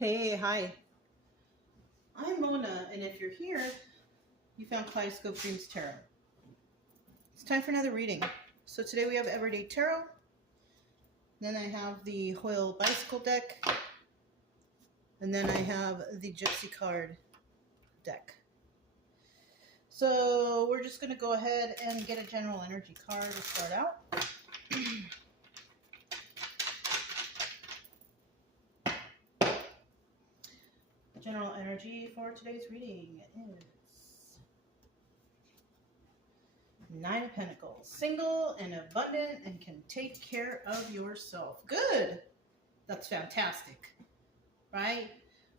Hey, hi. I'm Mona, and if you're here, you found Kaleidoscope Dreams Tarot. It's time for another reading. So today we have Everyday Tarot. Then I have the Hoyle Bicycle deck. And then I have the Gypsy card deck. So we're just going to go ahead and get a general energy card to start out. General energy for today's reading is Nine of Pentacles. Single and abundant and can take care of yourself. Good. That's fantastic. Right?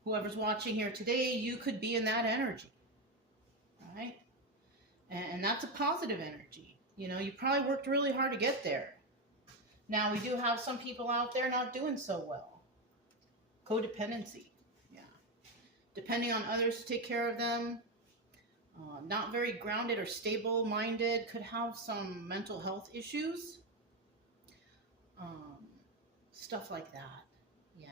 Whoever's watching here today, you could be in that energy. Right? And that's a positive energy. You know, you probably worked really hard to get there. Now, we do have some people out there not doing so well. Codependency. Yeah. Depending on others to take care of them. Not very grounded or stable-minded, could have some mental health issues. Stuff like that. Yeah.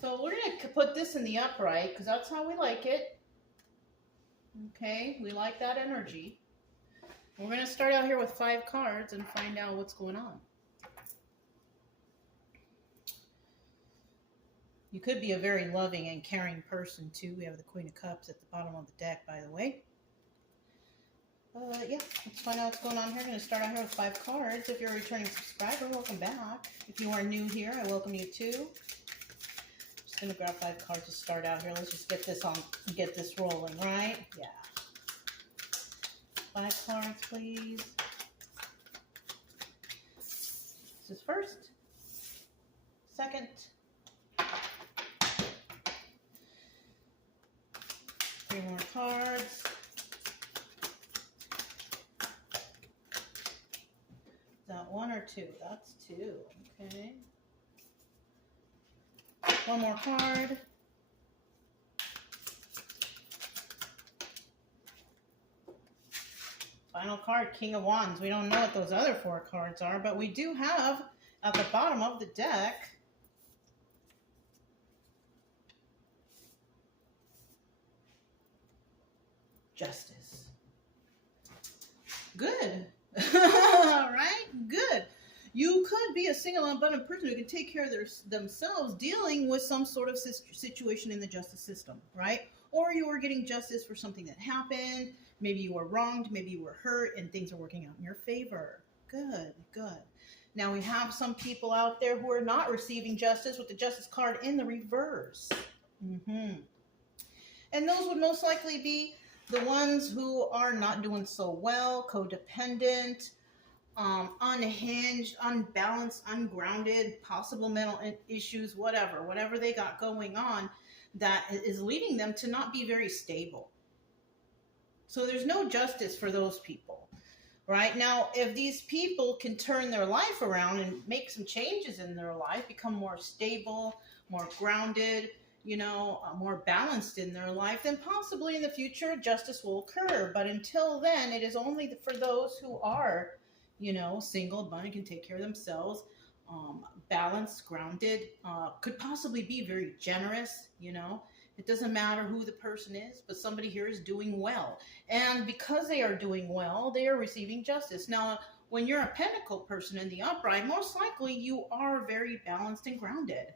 So we're going to put this in the upright because that's how we like it. Okay, we like that energy. We're going to start out here with 5 cards and find out what's going on. You could be a very loving and caring person, too. We have the Queen of Cups at the bottom of the deck, by the way. Yeah, let's find out what's going on here. I'm going to start out here with 5 cards. If you're a returning subscriber, welcome back. If you are new here, I welcome you, too. Just going to grab 5 cards to start out here. Let's just get this rolling, right? Yeah. 5 cards, please. This is first. Second. 3 more cards. Is that 1 or 2? That's 2. Okay. 1 more card. Final card, King of Wands. We don't know what those other 4 cards are, but we do have at the bottom of the deck Justice. Good. All right, good. You could be a single and abundant person who can take care of themselves dealing with some sort of situation in the justice system, right? Or you are getting justice for something that happened. Maybe you were wronged, maybe you were hurt, and things are working out in your favor. Good. Now we have some people out there who are not receiving justice with the Justice card in the reverse. And those would most likely be the ones who are not doing so well, codependent, unhinged, unbalanced, ungrounded, possible mental issues, whatever they got going on that is leading them to not be very stable. So there's no justice for those people, right? Now, if these people can turn their life around and make some changes in their life, become more stable, more grounded, more balanced in their life, then possibly in the future justice will occur. But until then, it is only for those who are, single, abundant, can take care of themselves, balanced, grounded, could possibly be very generous, It doesn't matter who the person is, but somebody here is doing well. And because they are doing well, they are receiving justice. Now, when you're a pentacle person in the upright, most likely you are very balanced and grounded.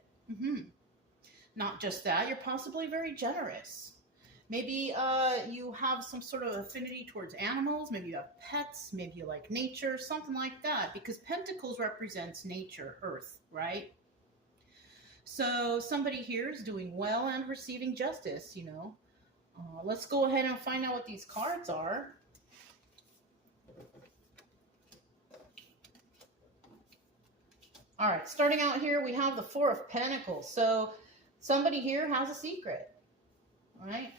Not just that, you're possibly very generous. Maybe you have some sort of affinity towards animals. Maybe you have pets. Maybe you like nature, something like that. Because Pentacles represents nature, earth, right? So somebody here is doing well and receiving justice, Let's go ahead and find out what these cards are. All right, starting out here, we have the 4 of Pentacles. So somebody here has a secret, right?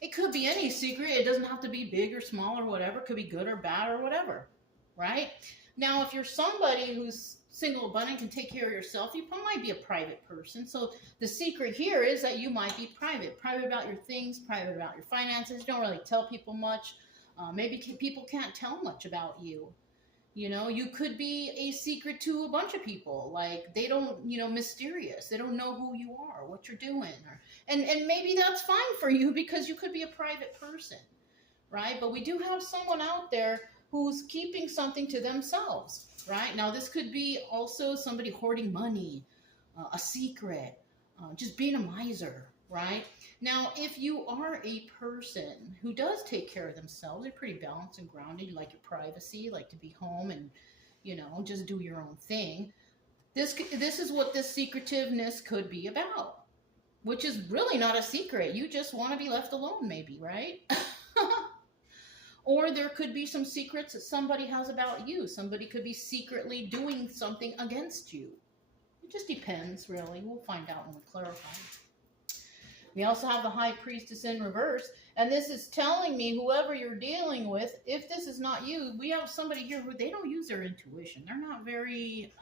It could be any secret. It doesn't have to be big or small or whatever. It could be good or bad or whatever, right? Now, if you're somebody who's single, abundant, can take care of yourself, you might be a private person. So the secret here is that you might be private about your things, private about your finances. You don't really tell people much. Maybe people can't tell much about you. You know, you could be a secret to a bunch of people. Like they don't, mysterious. They don't know who you are, what you're doing. And maybe that's fine for you because you could be a private person, right? But we do have someone out there who's keeping something to themselves, right? Now, this could be also somebody hoarding money, a secret, just being a miser, right? Now, if you are a person who does take care of themselves, they're pretty balanced and grounded, you like your privacy, you like to be home and, just do your own thing. This is what this secretiveness could be about, which is really not a secret. You just want to be left alone, maybe, right? Or there could be some secrets that somebody has about you. Somebody could be secretly doing something against you. It just depends, really. We'll find out when we clarify. We also have the High Priestess in reverse. And this is telling me, whoever you're dealing with, if this is not you, we have somebody here who they don't use their intuition. They're not very...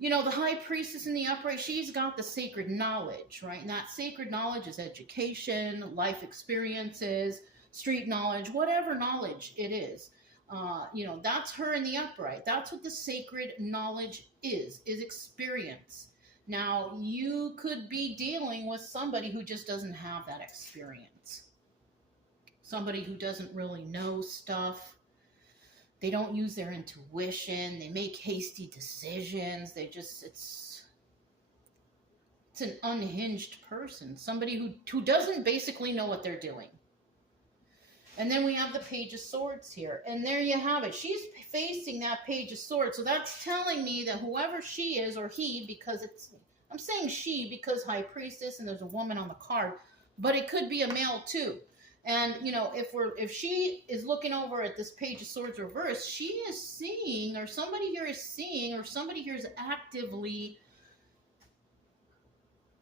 the High Priestess in the upright, she's got the sacred knowledge, right? And that sacred knowledge is education, life experiences, street knowledge, whatever knowledge it is. That's her in the upright. That's what the sacred knowledge is experience. Now, you could be dealing with somebody who just doesn't have that experience. Somebody who doesn't really know stuff. They don't use their intuition. They make hasty decisions. It's an unhinged person. Somebody who doesn't basically know what they're doing. And then we have the Page of Swords here. And there you have it. She's facing that Page of Swords. So that's telling me that whoever she is, or he, because I'm saying she because High Priestess and there's a woman on the card, but it could be a male too. And, if she is looking over at this Page of Swords reverse, she is seeing, or somebody here is seeing, or somebody here is actively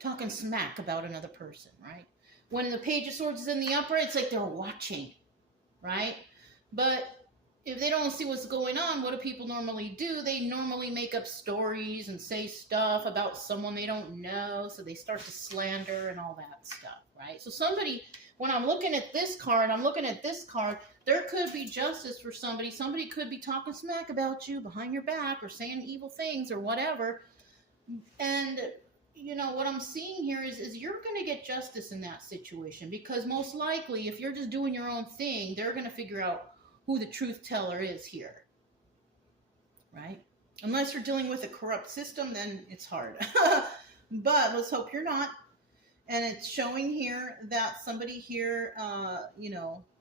talking smack about another person, right? When the Page of Swords is in the upright, it's like they're watching, right? But if they don't see what's going on, what do people normally do? They normally make up stories and say stuff about someone they don't know, so they start to slander and all that stuff, right? So somebody, when I'm looking at this card, there could be justice for somebody. Somebody could be talking smack about you behind your back or saying evil things or whatever. And what I'm seeing here is you're going to get justice in that situation, because most likely, if you're just doing your own thing, they're going to figure out who the truth teller is here, right? Unless you're dealing with a corrupt system, then it's hard. But let's hope you're not. And it's showing here that somebody here,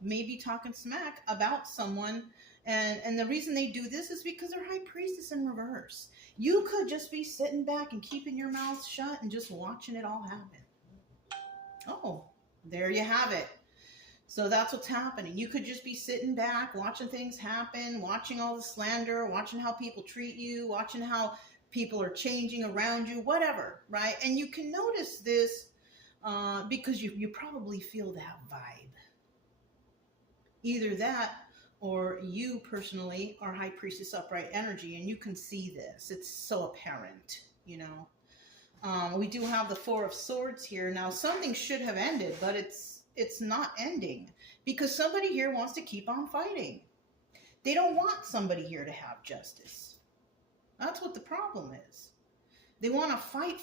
may be talking smack about someone. And the reason they do this is because they're High Priestess in reverse. You could just be sitting back and keeping your mouth shut and just watching it all happen. Oh, there you have it. So that's what's happening. You could just be sitting back, watching things happen, watching all the slander, watching how people treat you, watching how people are changing around you, whatever, right? And you can notice this because you probably feel that vibe. Either that, or you personally are High Priestess upright energy, and you can see this. It's so apparent, We do have the Four of Swords here. Now, something should have ended, but it's not ending, because somebody here wants to keep on fighting. They don't want somebody here to have justice. That's what the problem is. They want to fight.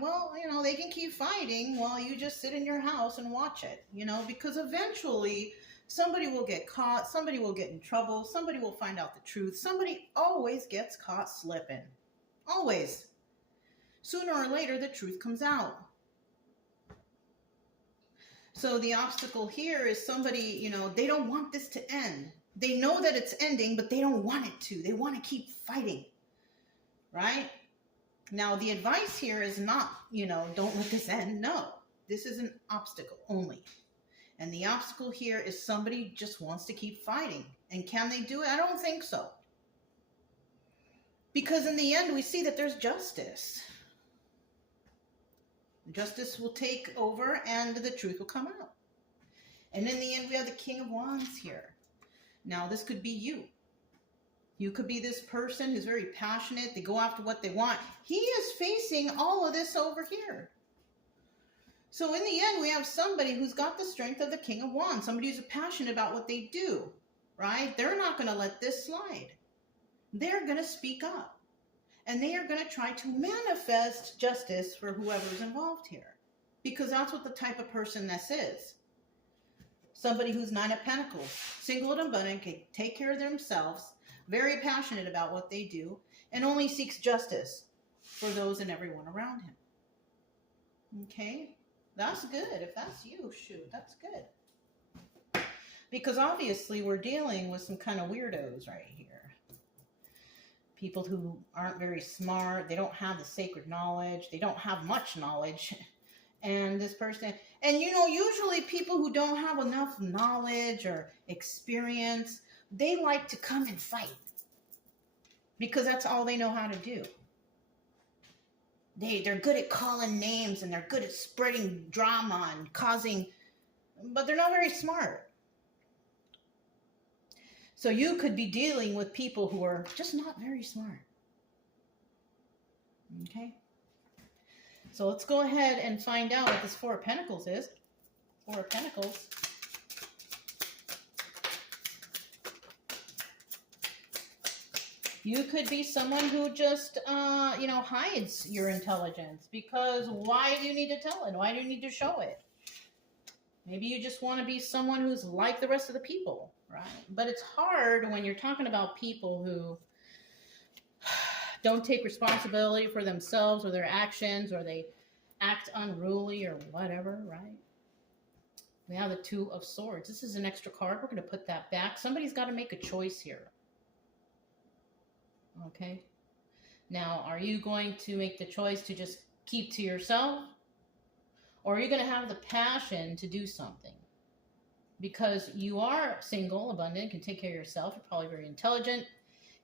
Well, they can keep fighting while you just sit in your house and watch it, because eventually somebody will get caught, somebody will get in trouble, somebody will find out the truth. Somebody always gets caught slipping. Always. Sooner or later, the truth comes out. So the obstacle here is somebody, they don't want this to end. They know that it's ending, but they don't want it to. They want to keep fighting, right? Now, the advice here is not, don't let this end. No, this is an obstacle only. And the obstacle here is somebody just wants to keep fighting. And can they do it? I don't think so. Because in the end, we see that there's justice. Justice will take over and the truth will come out. And in the end, we have the King of Wands here. Now, this could be you. You could be this person who's very passionate. They go after what they want. He is facing all of this over here. So in the end, we have somebody who's got the strength of the King of Wands. Somebody who's passionate about what they do, right? They're not going to let this slide. They're going to speak up. And they are going to try to manifest justice for whoever's involved here. Because that's what the type of person this is. Somebody who's 9 of Pentacles, single and abundant, can take care of themselves, very passionate about what they do, and only seeks justice for those and everyone around him. Okay? That's good. If that's you, shoot, that's good. Because obviously we're dealing with some kind of weirdos right here. People who aren't very smart, they don't have the sacred knowledge, they don't have much knowledge. And this person, and you know, usually people who don't have enough knowledge or experience, they like to come and fight. Because that's all they know how to do. They're good at calling names and they're good at spreading drama and causing, but they're not very smart. So you could be dealing with people who are just not very smart. Okay? So let's go ahead and find out what this Four of Pentacles is. Four of Pentacles. You could be someone who just, hides your intelligence. Because why do you need to tell it? Why do you need to show it? Maybe you just want to be someone who's like the rest of the people, right? But it's hard when you're talking about people who don't take responsibility for themselves or their actions, or they act unruly or whatever, right? We have the Two of Swords. This is an extra card. We're going to put that back. Somebody's got to make a choice here. Okay? Now, are you going to make the choice to just keep to yourself? Or are you going to have the passion to do something? Because you are single, abundant, can take care of yourself. You're probably very intelligent.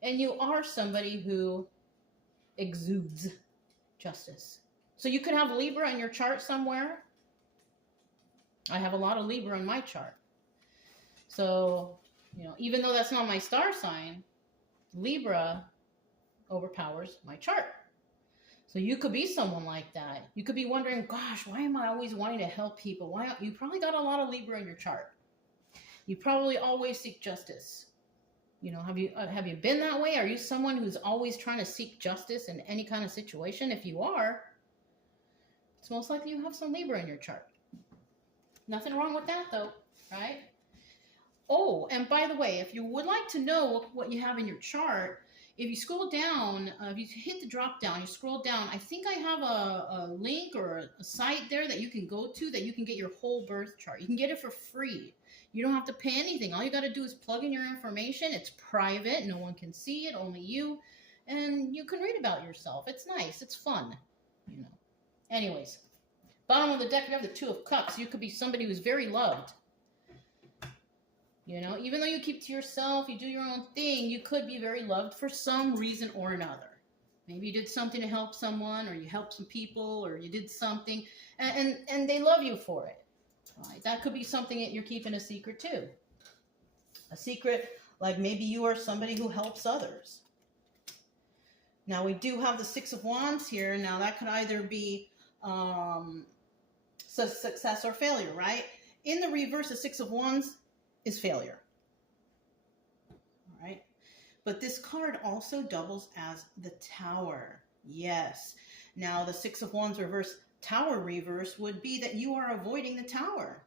And you are somebody who exudes justice. So you could have Libra in your chart somewhere. I have a lot of Libra in my chart. So, even though that's not my star sign, Libra overpowers my chart. So you could be someone like that. You could be wondering, gosh, why am I always wanting to help people? Why? You probably got a lot of Libra in your chart. You probably always seek justice. Have you been that way? Are you someone who's always trying to seek justice in any kind of situation? If you are, it's most likely you have some Libra in your chart. Nothing wrong with that, though, right? Oh, and by the way, if you would like to know what you have in your chart, if you scroll down, if you hit the drop down, you scroll down, I think I have a link or a site there that you can go to that you can get your whole birth chart. You can get it for free. You don't have to pay anything. All you got to do is plug in your information. It's private. No one can see it, only you. And you can read about yourself. It's nice. It's fun. Anyways, bottom of the deck, we have the Two of Cups. You could be somebody who's very loved. Even though you keep to yourself, you do your own thing, you could be very loved for some reason or another. Maybe you did something to help someone, or you helped some people, or you did something, and they love you for it. Right? That could be something that you're keeping a secret too. A secret, like maybe you are somebody who helps others. Now we do have the Six of Wands here. Now that could either be success or failure, right? In the reverse, the Six of Wands is failure. All right. But this card also doubles as the Tower. Yes. Now the Six of Wands reverse, Tower reverse would be that you are avoiding the Tower.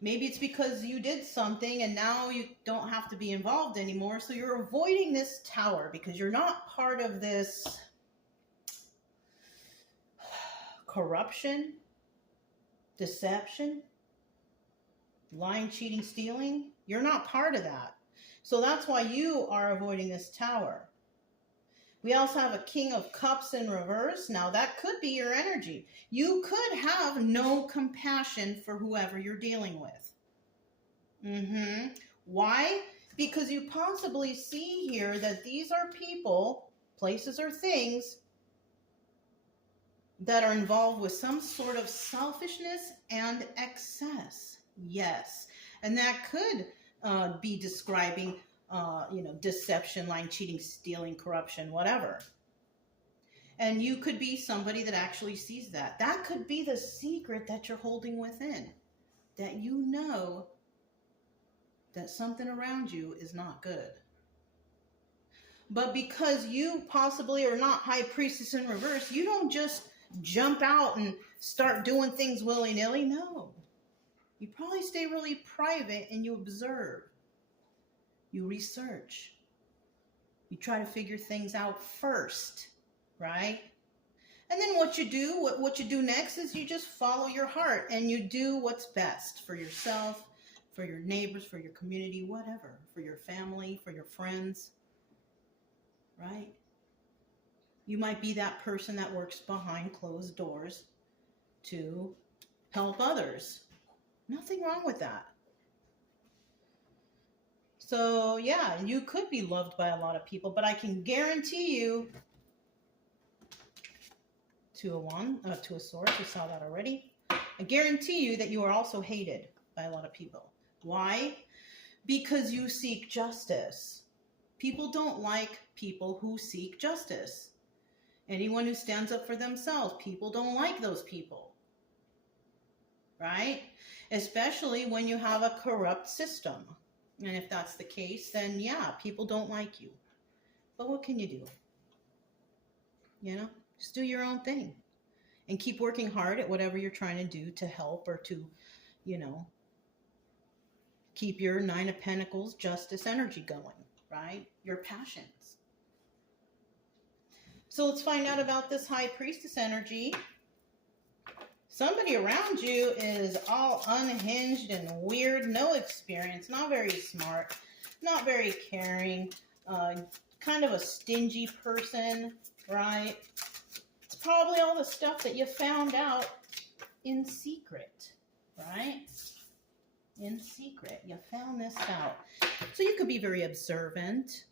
Maybe it's because you did something and now you don't have to be involved anymore. So you're avoiding this Tower because you're not part of this corruption, deception, lying, cheating, stealing. You're not part of that. So that's why you are avoiding this Tower. We also have a King of Cups in reverse. Now that could be your energy. You could have no compassion for whoever you're dealing with. Why? Because you possibly see here that these are people, places, or things that are involved with some sort of selfishness and excess. Yes. And that could be describing, deception, lying, cheating, stealing, corruption, whatever. And you could be somebody that actually sees that. That could be the secret that you're holding within. That that something around you is not good. But because you possibly are not High Priestess in reverse, you don't just jump out and start doing things willy-nilly. No. You probably stay really private and you observe. You research. You try to figure things out first, right? And then what you do next is you just follow your heart and you do what's best for yourself, for your neighbors, for your community, whatever, for your family, for your friends, right? You might be that person that works behind closed doors to help others. Nothing wrong with that. So yeah, you could be loved by a lot of people, but I can guarantee you, to a sword, we saw that already. I guarantee you that you are also hated by a lot of people. Why? Because you seek justice. People don't like people who seek justice. Anyone who stands up for themselves, people don't like those people. Right? Especially when you have a corrupt system. And if that's the case, then yeah, people don't like you. But what can you do? You know, just do your own thing. And keep working hard at whatever you're trying to do to help or to, you know, keep your Nine of Pentacles justice energy going, right? Your passions. So let's find out about this High Priestess energy. Somebody around you is all unhinged and weird, no experience, not very smart, not very caring, kind of a stingy person, right? It's probably all the stuff that you found out in secret, right? In secret, you found this out. So you could be very observant,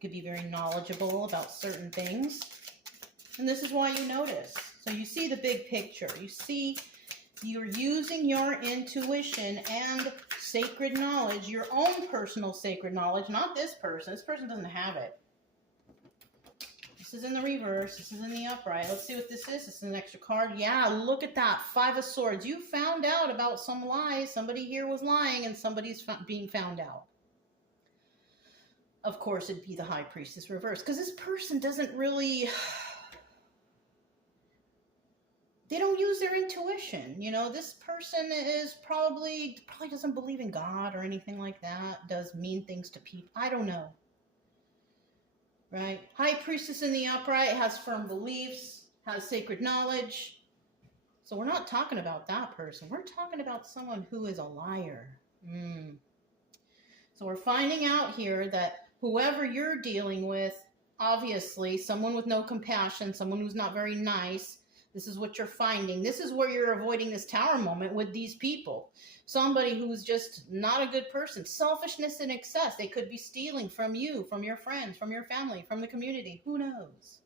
could be very knowledgeable about certain things, and this is why you notice. So you see the big picture. You see you're using your intuition and sacred knowledge, your own personal sacred knowledge, not this person. This person doesn't have it. This is in the reverse. This is in the upright. Let's see what this is. This is an extra card. Yeah, look at that. Five of Swords. You found out about some lies. Somebody here was lying and somebody's being found out. Of course, it'd be the High Priestess reverse because this person doesn't really... They don't use their intuition. You know, this person is probably doesn't believe in God or anything like that. Does mean things to people. I don't know. Right? High Priestess in the upright has firm beliefs, has sacred knowledge. So we're not talking about that person. We're talking about someone who is a liar. So we're finding out here that whoever you're dealing with, obviously, someone with no compassion, someone who's not very nice. This is what you're finding. This is where you're avoiding this tower moment with these people. Somebody who's just not a good person. Selfishness in excess. They could be stealing from you, from your friends, from your family, from the community. Who knows?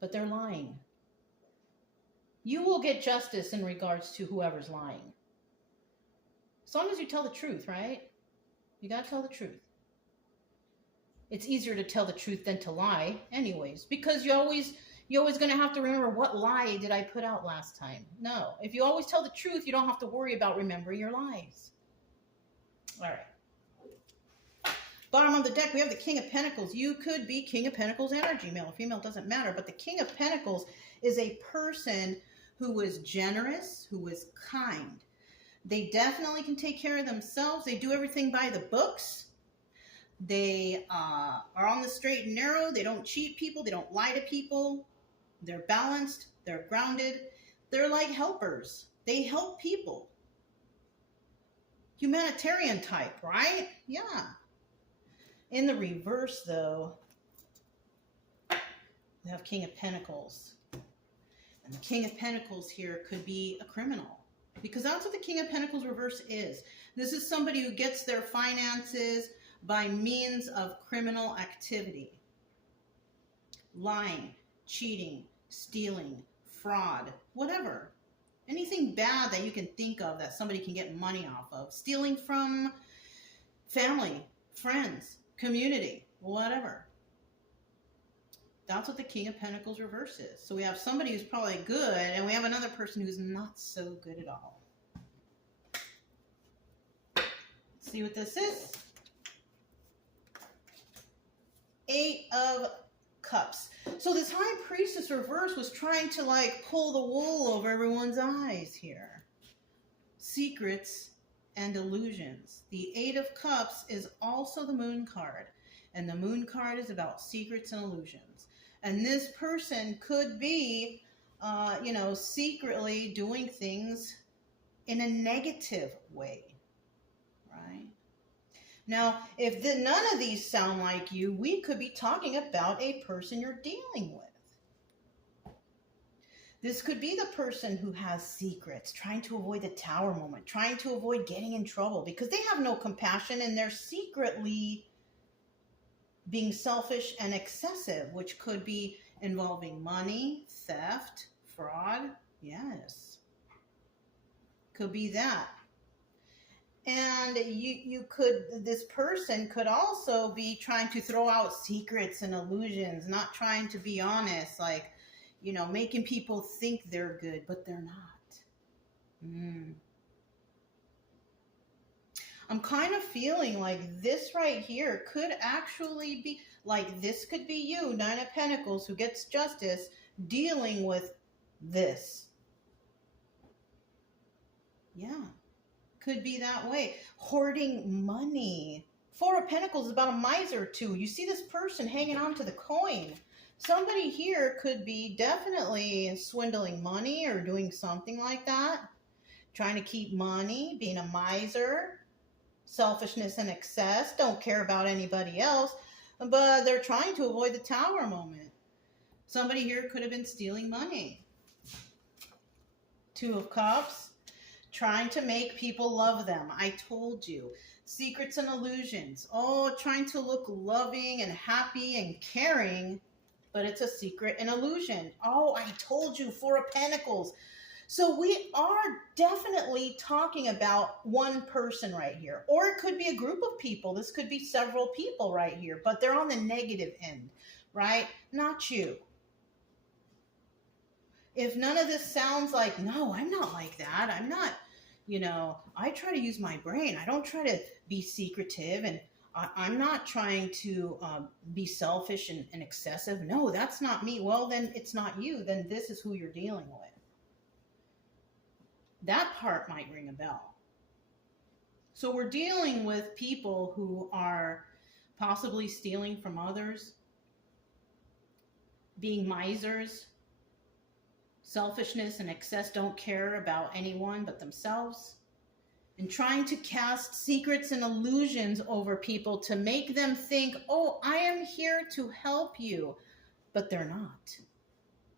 But they're lying. You will get justice in regards to whoever's lying. As long as you tell the truth, right? You gotta tell the truth. It's easier to tell the truth than to lie anyways, because you're always going to have to remember, what lie did I put out last time? No. If you always tell the truth, you don't have to worry about remembering your lies. All right. Bottom of the deck, we have the King of Pentacles. You could be King of Pentacles energy, male or female, doesn't matter. But the King of Pentacles is a person who is generous, who is kind. They definitely can take care of themselves. They do everything by the books. They are on the straight and narrow. They don't cheat people. They don't lie to people. They're balanced. They're grounded. They're like helpers. They help people. Humanitarian type, right? Yeah. In the reverse, though, we have King of Pentacles. And the King of Pentacles here could be a criminal, because that's what the King of Pentacles reverse is. This is somebody who gets their finances by means of criminal activity. Lying, cheating, stealing, fraud, whatever. Anything bad that you can think of that somebody can get money off of. Stealing from family, friends, community, whatever. That's what the King of Pentacles reverse is. So we have somebody who's probably good, and we have another person who's not so good at all. Let's see what this is. 8 of Cups. So this High Priestess reverse was trying to like pull the wool over everyone's eyes here. Secrets and illusions. The 8 of Cups is also the Moon card. And the Moon card is about secrets and illusions. And this person could be, secretly doing things in a negative way, right? Now, if none of these sound like you, we could be talking about a person you're dealing with. This could be the person who has secrets, trying to avoid the Tower moment, trying to avoid getting in trouble because they have no compassion and they're secretly being selfish and excessive, which could be involving money, theft, fraud. Yes. Could be that. And this person could also be trying to throw out secrets and illusions, not trying to be honest, like, making people think they're good, but they're not. I'm kind of feeling like this right here could actually be, like this could be you, 9 of Pentacles, who gets justice, dealing with this. Yeah. Could be that way. Hoarding money. 4 of Pentacles is about a miser too. You see this person hanging on to the coin. Somebody here could be definitely swindling money or doing something like that. Trying to keep money, being a miser. Selfishness and excess. Don't care about anybody else. But they're trying to avoid the Tower moment. Somebody here could have been stealing money. 2 of Cups. Trying to make people love them. I told you. Secrets and illusions. Oh, trying to look loving and happy and caring, but it's a secret and illusion. Oh, I told you, 4 of Pentacles. So we are definitely talking about one person right here. Or it could be a group of people. This could be several people right here, but they're on the negative end, right? Not you. If none of this sounds like, no, I'm not like that. I'm not, I try to use my brain. I don't try to be secretive and I'm not trying to be selfish and excessive. No, that's not me. Well, then it's not you. Then this is who you're dealing with. That part might ring a bell. So we're dealing with people who are possibly stealing from others, being misers, selfishness and excess, don't care about anyone but themselves, and trying to cast secrets and illusions over people to make them think, oh, I am here to help you, but they're not.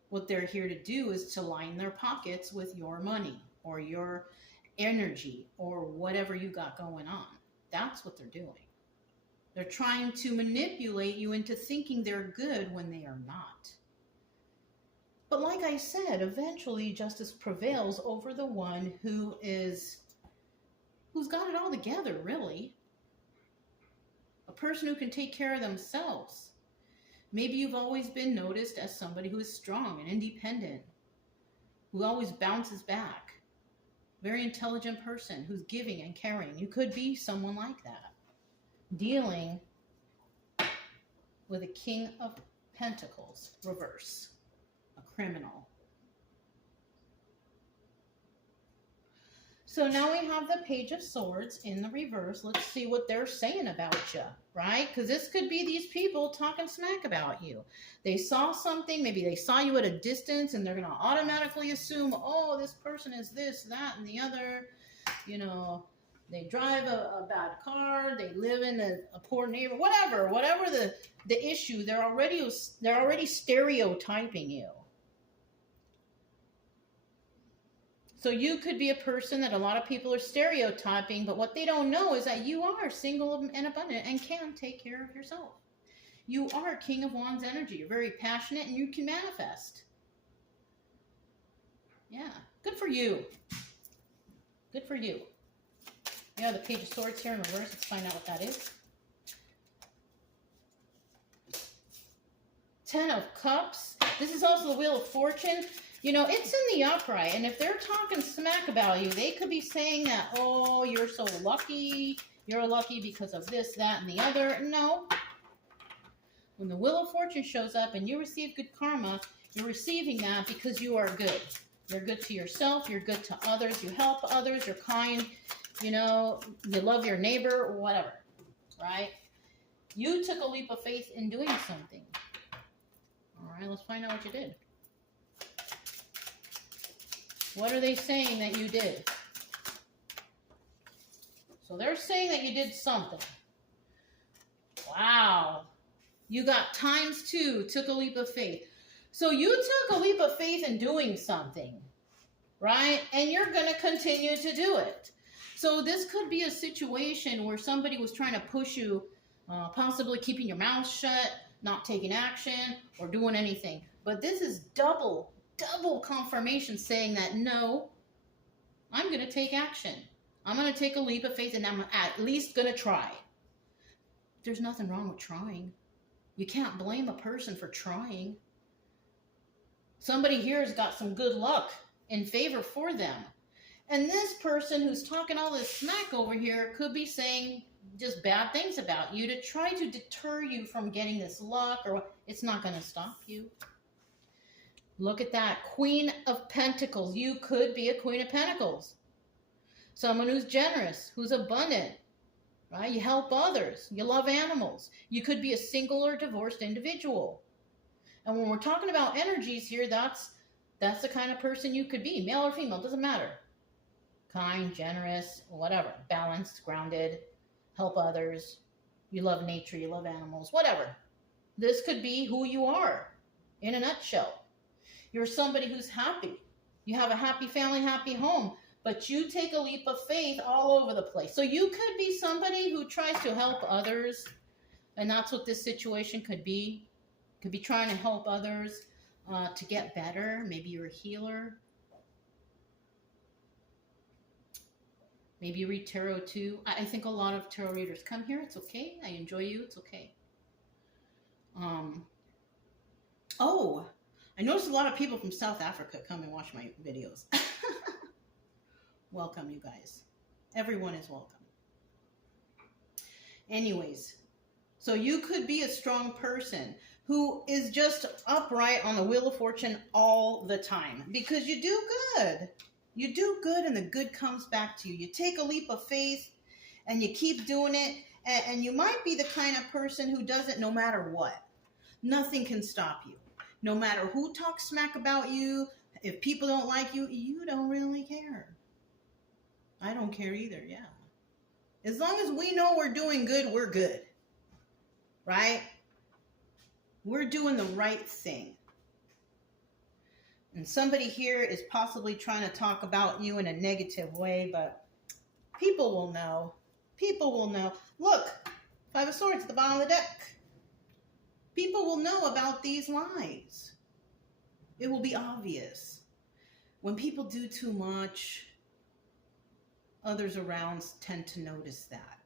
What they're here to do is to line their pockets with your money or your energy or whatever you got going on. That's what they're doing. They're trying to manipulate you into thinking they're good when they are not. But like I said, eventually justice prevails over the one who's got it all together, really. A person who can take care of themselves. Maybe you've always been noticed as somebody who is strong and independent, who always bounces back. Very intelligent person who's giving and caring. You could be someone like that. Dealing with a King of Pentacles reverse. Criminal. So now we have the Page of Swords in the reverse. Let's see what they're saying about you, right? Because this could be these people talking smack about you. They saw something, maybe they saw you at a distance, and they're going to automatically assume, oh, this person is this, that, and the other. They drive a bad car, they live in a poor neighbor, whatever the issue, they're already stereotyping you. So you could be a person that a lot of people are stereotyping, but what they don't know is that you are single and abundant and can take care of yourself. You are King of Wands energy. You're very passionate and you can manifest. Yeah, good for you. Good for you. Yeah, the Page of Swords here in reverse. Let's find out what that is. 10 of Cups. This is also the Wheel of Fortune. It's in the upright, and if they're talking smack about you, they could be saying that, oh, you're so lucky, you're lucky because of this, that, and the other. No. When the Wheel of Fortune shows up and you receive good karma, you're receiving that because you are good. You're good to yourself. You're good to others. You help others. You're kind. You know, you love your neighbor, whatever. Right? You took a leap of faith in doing something. All right, let's find out what you did. What are they saying that you did? So they're saying that you did something. Wow. You got ×2, took a leap of faith. So you took a leap of faith in doing something, right? And you're going to continue to do it. So this could be a situation where somebody was trying to push you, possibly keeping your mouth shut, not taking action, or doing anything. But this is double confirmation saying that, no, I'm going to take action. I'm going to take a leap of faith, and I'm at least going to try. There's nothing wrong with trying. You can't blame a person for trying. Somebody here has got some good luck in favor for them. And this person who's talking all this smack over here could be saying just bad things about you to try to deter you from getting this luck, or it's not going to stop you. Look at that. Queen of Pentacles. You could be a Queen of Pentacles. Someone who's generous, who's abundant, right? You help others. You love animals. You could be a single or divorced individual. And when we're talking about energies here, that's the kind of person you could be. Male or female, doesn't matter. Kind, generous, whatever. Balanced, grounded, help others. You love nature, you love animals, whatever. This could be who you are in a nutshell. You're somebody who's happy. You have a happy family, happy home. But you take a leap of faith all over the place. So you could be somebody who tries to help others. And that's what this situation could be. Could be trying to help others to get better. Maybe you're a healer. Maybe you read tarot too. I think a lot of tarot readers come here. It's okay. I enjoy you. It's okay. Oh, I noticed a lot of people from South Africa come and watch my videos. Welcome, you guys. Everyone is welcome. Anyways, so you could be a strong person who is just upright on the Wheel of Fortune all the time because you do good. You do good and the good comes back to you. You take a leap of faith and you keep doing it. And you might be the kind of person who does it no matter what. Nothing can stop you. No matter who talks smack about you, if people don't like you, you don't really care. I don't care either, yeah. As long as we know we're doing good, we're good. Right? We're doing the right thing. And somebody here is possibly trying to talk about you in a negative way, but people will know. People will know. Look, 5 of Swords at the bottom of the deck. People will know about these lies. It will be obvious. When people do too much, others around tend to notice that,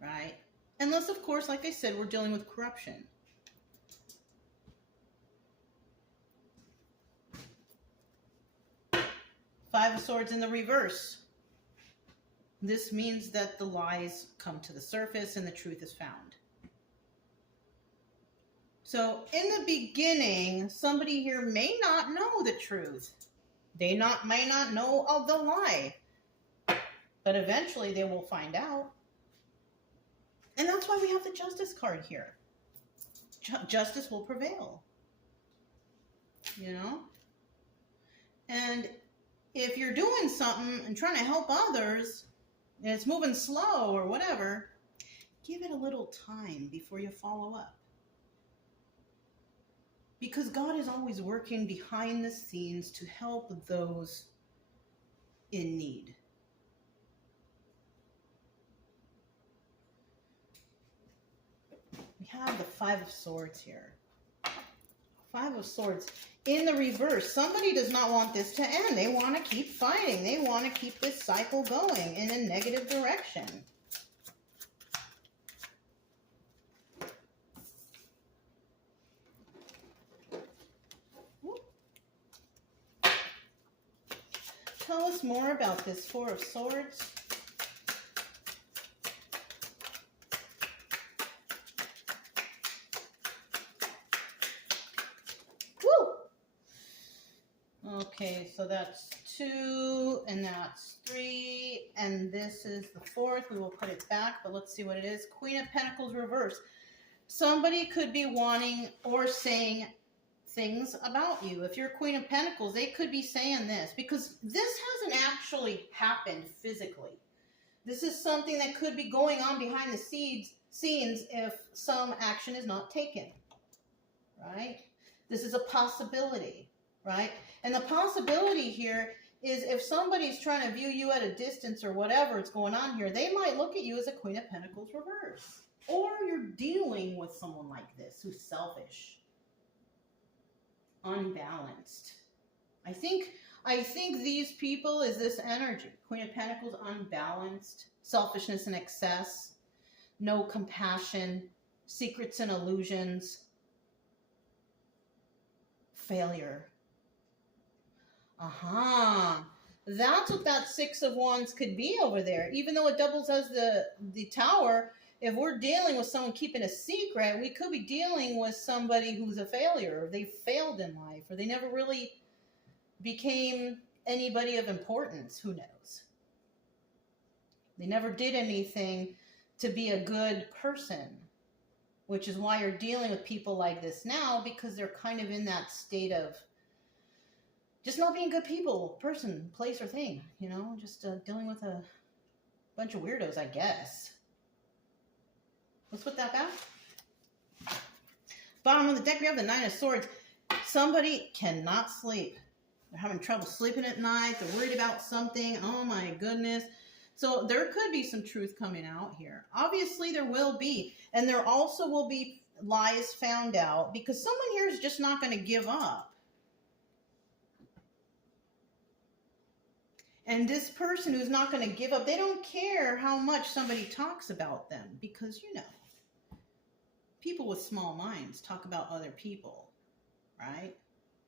right? Unless, of course, like I said, we're dealing with corruption. Five of Swords in the reverse. This means that the lies come to the surface and the truth is found. So in the beginning, somebody here may not know the truth. They may not know of the lie. But eventually they will find out. And that's why we have the Justice card here. Justice will prevail. You know? And if you're doing something and trying to help others, and it's moving slow or whatever, give it a little time before you follow up. Because God is always working behind the scenes to help those in need. We have the 5 of Swords here. 5 of Swords in the reverse. Somebody does not want this to end. They want to keep fighting. They want to keep this cycle going in a negative direction. Tell us more about this 4 of Swords. Okay, so that's 2, and that's 3, and this is the 4th. We will put it back, but let's see what it is. Queen of Pentacles reverse. Somebody could be wanting or saying things about you. If you're Queen of Pentacles, they could be saying this, because this hasn't actually happened physically. This is something that could be going on behind the scenes if some action is not taken, right? This is a possibility, right? And the possibility here is if somebody's trying to view you at a distance or whatever is going on here, they might look at you as a Queen of Pentacles reverse. Or you're dealing with someone like this who's selfish, unbalanced. I think these people is this energy. Queen of Pentacles, unbalanced, selfishness and excess, no compassion, secrets and illusions, failure. That's what that 6 of Wands could be over there. Even though it doubles as the Tower, if we're dealing with someone keeping a secret, we could be dealing with somebody who's a failure, or they failed in life, or they never really became anybody of importance. Who knows? They never did anything to be a good person, which is why you're dealing with people like this now, because they're kind of in that state of just not being good people, person, place, or thing, you know, just dealing with a bunch of weirdos, I guess. Let's put that back. Bottom of the deck, we have the 9 of Swords. Somebody cannot sleep. They're having trouble sleeping at night. They're worried about something. Oh my goodness. So there could be some truth coming out here. Obviously there will be. And there also will be lies found out, because someone here is just not going to give up. And this person who's not going to give up, they don't care how much somebody talks about them, because, you know, people with small minds talk about other people, right?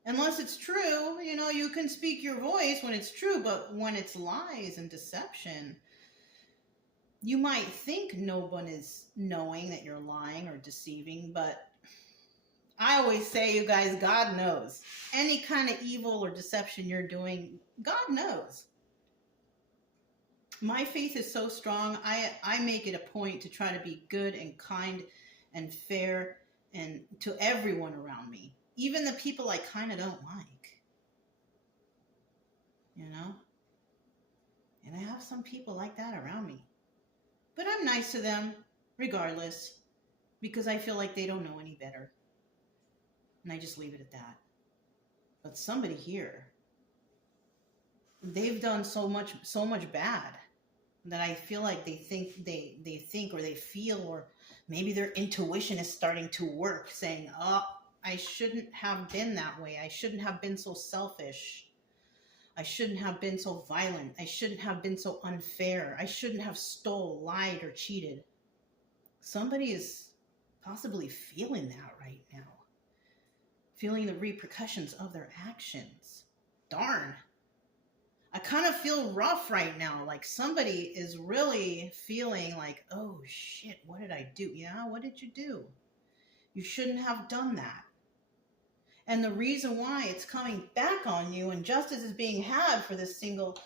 Unless it's true, you know, you can speak your voice when it's true, but when it's lies and deception, you might think no one is knowing that you're lying or deceiving, but I always say, you guys, God knows. Any kind of evil or deception you're doing, God knows. My faith is so strong, I make it a point to try to be good and kind and fair and to everyone around me. Even the people I kind of don't like. You know? And I have some people like that around me. But I'm nice to them regardless, because I feel like they don't know any better. And I just leave it at that. But somebody here, they've done so much bad that I feel like they think or they feel, or maybe their intuition is starting to work, saying, oh, I shouldn't have been that way. I shouldn't have been so selfish. I shouldn't have been so violent. I shouldn't have been so unfair. I shouldn't have stole, lied, or cheated. Somebody is possibly feeling that right now. Feeling the repercussions of their actions. Darn. I kind of feel rough right now. Like somebody is really feeling like, oh shit, what did I do? Yeah, what did you do? You shouldn't have done that. And the reason why it's coming back on you and justice is being had for this single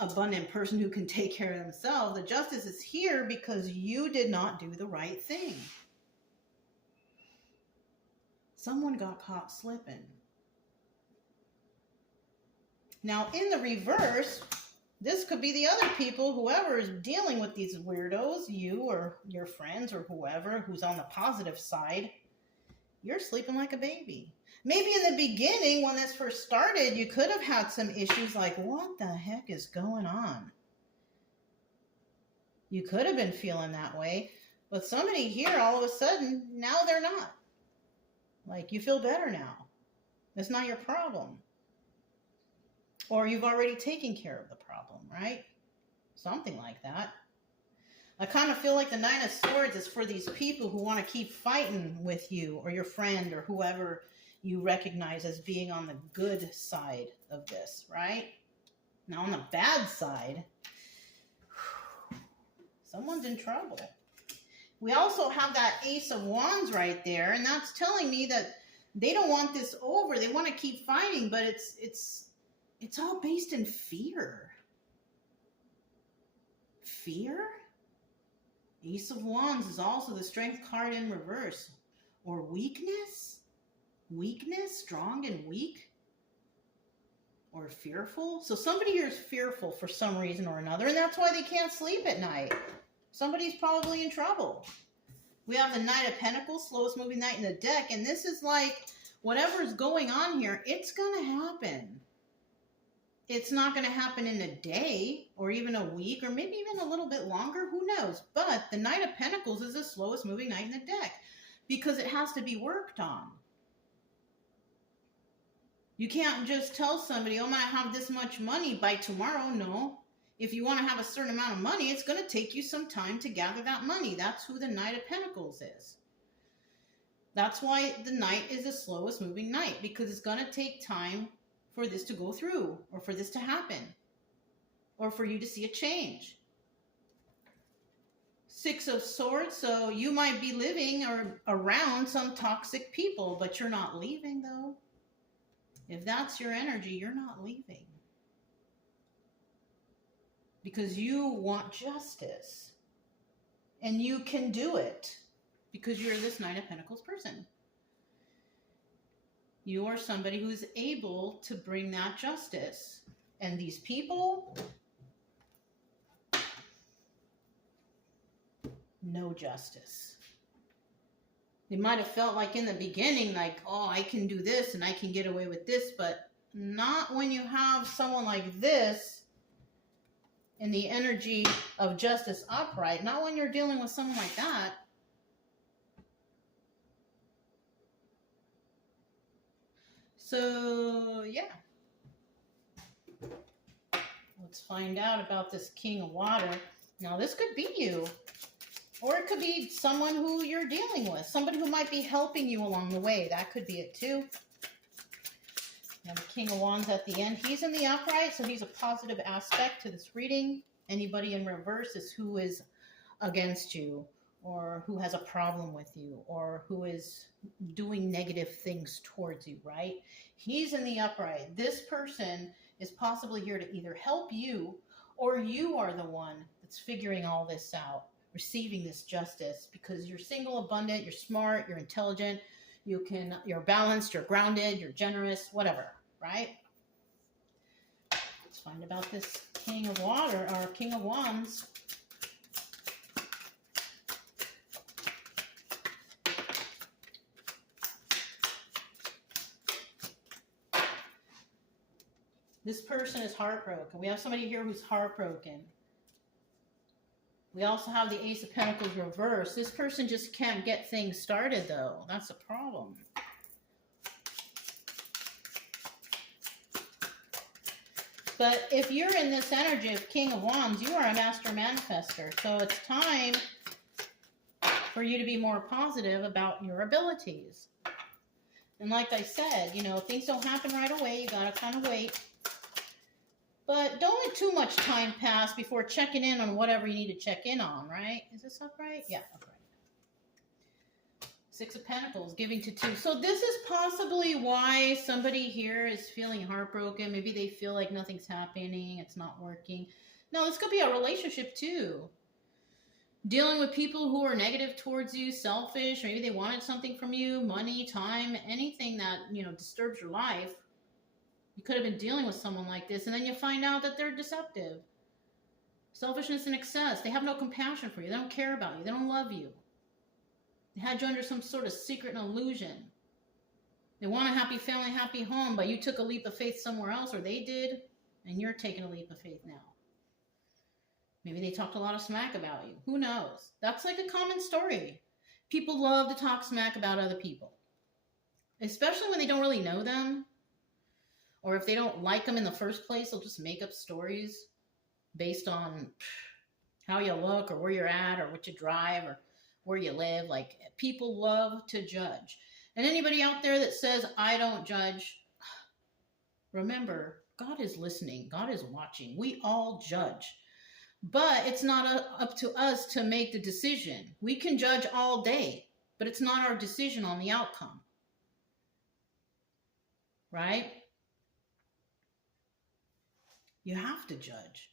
abundant person who can take care of themselves, the justice is here because you did not do the right thing. Someone got caught slipping. Now, in the reverse, this could be the other people, whoever is dealing with these weirdos, you or your friends or whoever who's on the positive side. You're sleeping like a baby. Maybe in the beginning, when this first started, you could have had some issues like, what the heck is going on? You could have been feeling that way. But somebody here, all of a sudden, now they're not. Like, you feel better now. It's not your problem. Or you've already taken care of the problem, right? Something like that. I kind of feel like the 9 of Swords is for these people who want to keep fighting with you or your friend or whoever you recognize as being on the good side of this, right? Now on the bad side, someone's in trouble. We also have that Ace of Wands right there, and that's telling me that they don't want this over. They want to keep fighting, but it's it's all based in fear. Fear? Ace of Wands is also the Strength card in reverse. Or weakness? Weakness? Strong and weak? Or fearful? So somebody here is fearful for some reason or another, and that's why they can't sleep at night. Somebody's probably in trouble. We have the Knight of Pentacles, slowest moving knight in the deck, and this is like, whatever's going on here, it's going to happen. It's not going to happen in a day or even a week or maybe even a little bit longer. Who knows? But the Knight of Pentacles is the slowest moving knight in the deck because it has to be worked on. You can't just tell somebody, oh, I'm going to have this much money by tomorrow. No. If you want to have a certain amount of money, it's going to take you some time to gather that money. That's who the Knight of Pentacles is. That's why the Knight is the slowest moving knight, because it's going to take time for this to go through, or for this to happen, or for you to see a change. Six of Swords, so you might be living or around some toxic people, but you're not leaving though. If that's your energy, you're not leaving. Because you want justice. And you can do it. Because you're this Knight of Pentacles person. You are somebody who's able to bring that justice. And these people, no justice. They might have felt like in the beginning, like, oh, I can do this and I can get away with this, but not when you have someone like this in the energy of justice upright. Not when you're dealing with someone like that. So, yeah. Let's find out about this King of Water. Now, this could be you. Or it could be someone who you're dealing with. Somebody who might be helping you along the way. That could be it, too. Now, the King of Wands at the end. He's in the upright, so he's a positive aspect to this reading. Anybody in reverse is who is against you, or who has a problem with you, or who is doing negative things towards you, right? He's in the upright. This person is possibly here to either help you, or you are the one that's figuring all this out, receiving this justice, because you're single, abundant, you're smart, you're intelligent, you're balanced, you're grounded, you're generous, whatever, right? Let's find about this King of Water, or King of Wands. This person is heartbroken. We have somebody here who's heartbroken. We also have the Ace of Pentacles reversed. This person just can't get things started, though. That's a problem. But if you're in this energy of King of Wands, you are a master manifester. So it's time for you to be more positive about your abilities. And like I said, you know, things don't happen right away. You got to kind of wait. But don't let too much time pass before checking in on whatever you need to check in on, right? Is this upright? Yeah, upright. Six of Pentacles, giving to two. So this is possibly why somebody here is feeling heartbroken. Maybe they feel like nothing's happening, it's not working. No, this could be a relationship too. Dealing with people who are negative towards you, selfish, or maybe they wanted something from you, money, time, anything that, you know, disturbs your life. You could have been dealing with someone like this, and then you find out that they're deceptive. Selfishness in excess. They have no compassion for you. They don't care about you. They don't love you. They had you under some sort of secret and illusion. They want a happy family, happy home, but you took a leap of faith somewhere else, or they did, and you're taking a leap of faith now. Maybe they talked a lot of smack about you. Who knows? That's like a common story. People love to talk smack about other people, especially when they don't really know them. Or if they don't like them in the first place, they'll just make up stories based on how you look or where you're at or what you drive or where you live. Like, people love to judge. And anybody out there that says, I don't judge, remember, God is listening. God is watching. We all judge. But it's not up to us to make the decision. We can judge all day, but it's not our decision on the outcome. Right? You have to judge.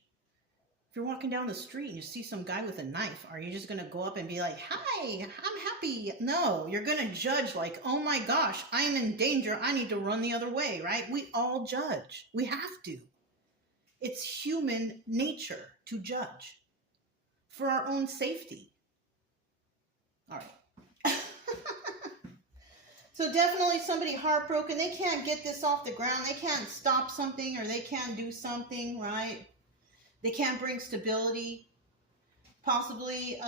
If you're walking down the street and you see some guy with a knife, are you just going to go up and be like, hi, I'm happy? No, you're going to judge like, oh my gosh, I'm in danger. I need to run the other way, right? We all judge. We have to. It's human nature to judge for our own safety. All right. So definitely somebody heartbroken. They can't get this off the ground. They can't stop something, or they can't do something, right? They can't bring stability. Possibly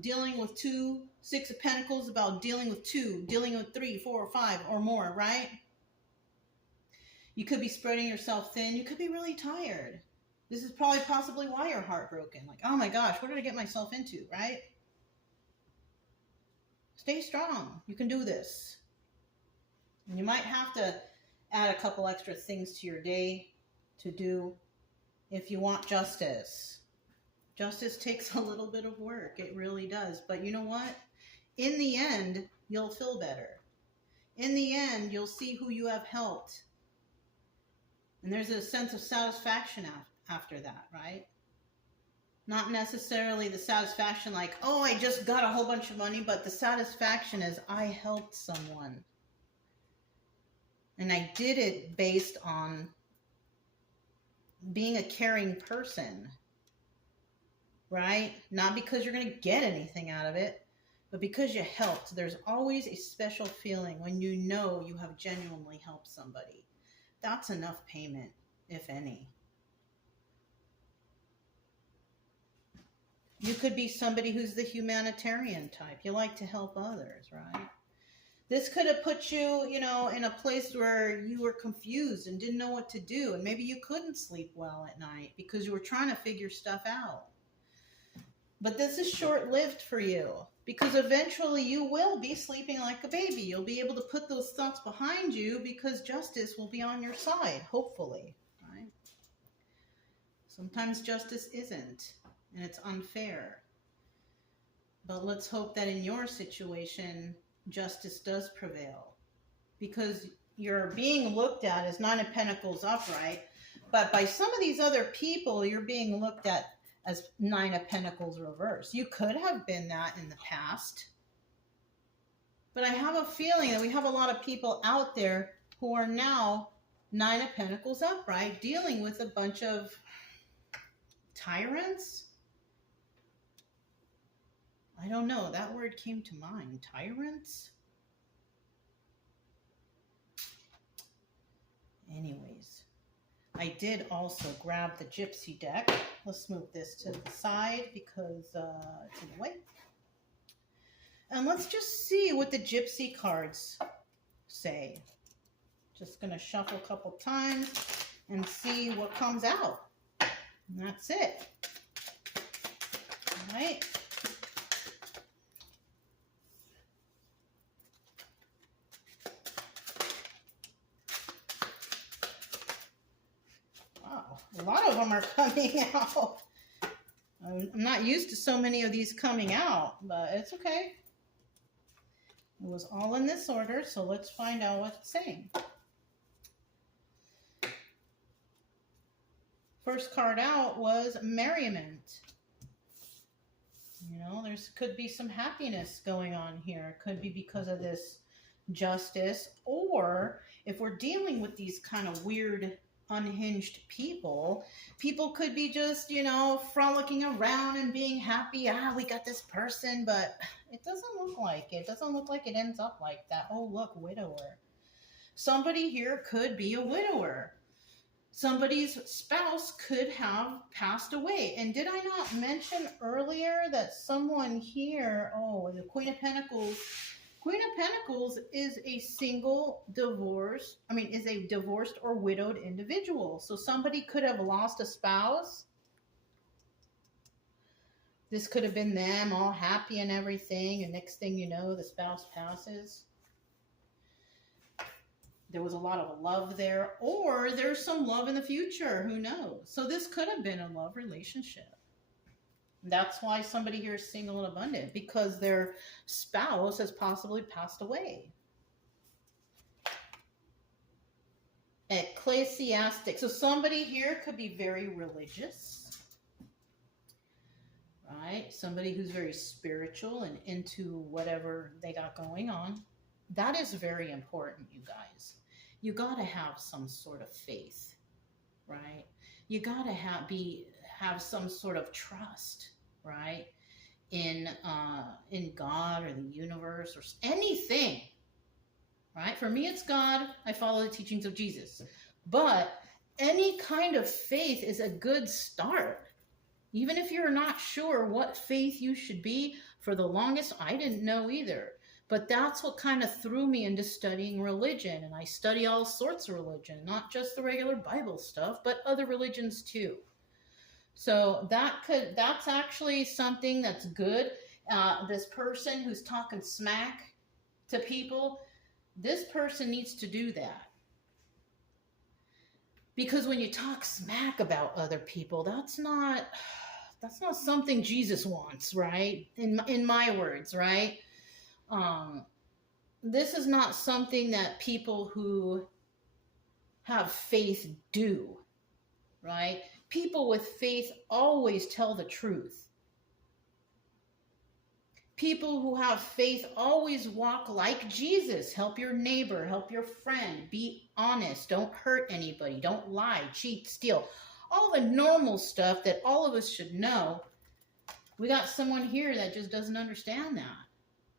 dealing with 2, 6 of Pentacles, about dealing with 2, dealing with 3, 4, or 5 or more, right? You could be spreading yourself thin. You could be really tired. This is probably possibly why you're heartbroken. Like, oh my gosh, what did I get myself into, right? Stay strong. You can do this. And you might have to add a couple extra things to your day to do if you want justice. Justice takes a little bit of work. It really does. But you know what? In the end, you'll feel better. In the end, you'll see who you have helped. And there's a sense of satisfaction after that, right? Not necessarily the satisfaction like, oh, I just got a whole bunch of money, but the satisfaction is I helped someone. And I did it based on being a caring person, right? Not because you're going to get anything out of it, but because you helped. There's always a special feeling when you know you have genuinely helped somebody. That's enough payment, if any. You could be somebody who's the humanitarian type. You like to help others, right? This could have put you, in a place where you were confused and didn't know what to do. And maybe you couldn't sleep well at night because you were trying to figure stuff out. But this is short-lived for you because eventually you will be sleeping like a baby. You'll be able to put those thoughts behind you because justice will be on your side, hopefully, right? Sometimes justice isn't, and it's unfair. But let's hope that in your situation, justice does prevail, because you're being looked at as 9 of Pentacles upright, but by some of these other people, you're being looked at as 9 of Pentacles reverse. You could have been that in the past, but I have a feeling that we have a lot of people out there who are now 9 of Pentacles upright, dealing with a bunch of tyrants. I don't know. That word came to mind. Tyrants? Anyways, I did also grab the Gypsy deck. Let's move this to the side because it's in the way. And let's just see what the Gypsy cards say. Just going to shuffle a couple times and see what comes out. And that's it. All right. A lot of them are coming out. I'm not used to so many of these coming out, but it's okay. It was all in this order, so let's find out what it's saying. First card out was merriment. There's could be some happiness going on here. It could be because of this justice, or if we're dealing with these kind of weird unhinged people could be just, frolicking around and being happy. We got this person, but it doesn't look like it. It doesn't look like it ends up like that. Oh, look, widower. Somebody here could be a widower. Somebody's spouse could have passed away. And did I not mention earlier that someone here, the Queen of Pentacles, Queen of Pentacles is a is a divorced or widowed individual. So somebody could have lost a spouse. This could have been them all happy and everything. And next thing you know, the spouse passes. There was a lot of love there. Or there's some love in the future. Who knows? So this could have been a love relationship. That's why somebody here is single and abundant, because their spouse has possibly passed away. Eclipse. ecclesiastic. So somebody here could be very religious, right? Somebody who's very spiritual and into whatever they got going on. That is very important, you guys. You got to have some sort of faith, right? You got to have some sort of trust, right? In God or the universe or anything, right? For me, it's God. I follow the teachings of Jesus. But any kind of faith is a good start. Even if you're not sure what faith you should be, for the longest, I didn't know either. But that's what kind of threw me into studying religion. And I study all sorts of religion, not just the regular Bible stuff, but other religions too. So that's actually something that's good. This person who's talking smack to people, this person needs to do that. Because when you talk smack about other people, that's not something Jesus wants, right? In my words, right? This is not something that people who have faith do, right? People with faith always tell the truth. People who have faith always walk like Jesus. Help your neighbor, help your friend, be honest, don't hurt anybody, don't lie, cheat, steal. All the normal stuff that all of us should know. We got someone here that just doesn't understand that.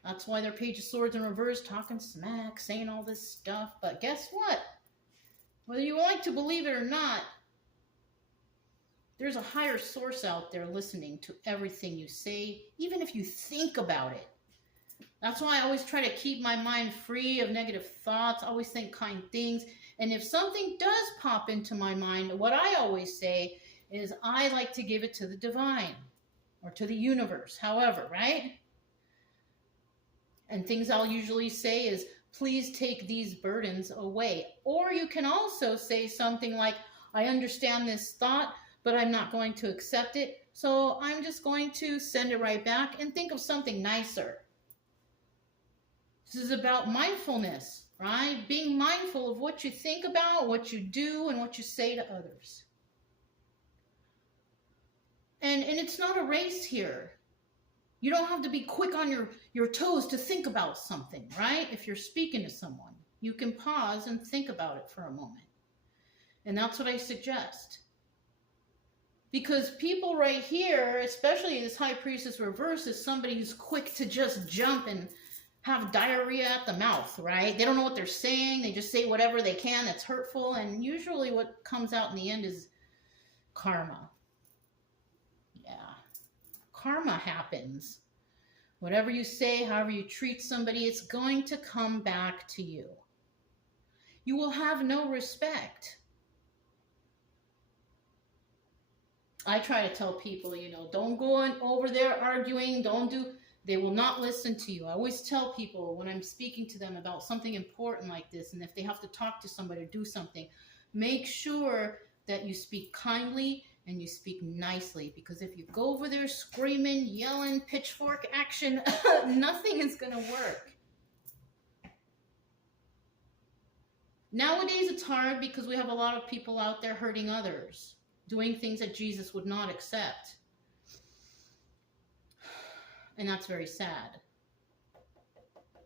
That's why their Page of Swords in reverse, talking smack, saying all this stuff. But guess what? Whether you like to believe it or not, there's a higher source out there listening to everything you say, even if you think about it. That's why I always try to keep my mind free of negative thoughts, always think kind things. And if something does pop into my mind, what I always say is I like to give it to the divine or to the universe, however, right? And things I'll usually say is, please take these burdens away. Or you can also say something like, I understand this thought, but I'm not going to accept it. So I'm just going to send it right back and think of something nicer. This is about mindfulness, right? Being mindful of what you think about, what you do, and what you say to others. And it's not a race here. You don't have to be quick on your toes to think about something, right? If you're speaking to someone, you can pause and think about it for a moment. And that's what I suggest. Because people right here, especially this High Priestess reverse, is somebody who's quick to just jump and have diarrhea at the mouth, right? They don't know what they're saying. They just say whatever they can that's hurtful. And usually what comes out in the end is karma. Yeah. Karma happens. Whatever you say, however you treat somebody, it's going to come back to you. You will have no respect. I try to tell people, don't go on over there arguing, they will not listen to you. I always tell people when I'm speaking to them about something important like this, and if they have to talk to somebody or do something, make sure that you speak kindly and you speak nicely, because if you go over there screaming, yelling, pitchfork action, nothing is going to work. Nowadays it's hard because we have a lot of people out there hurting others, doing things that Jesus would not accept. And that's very sad,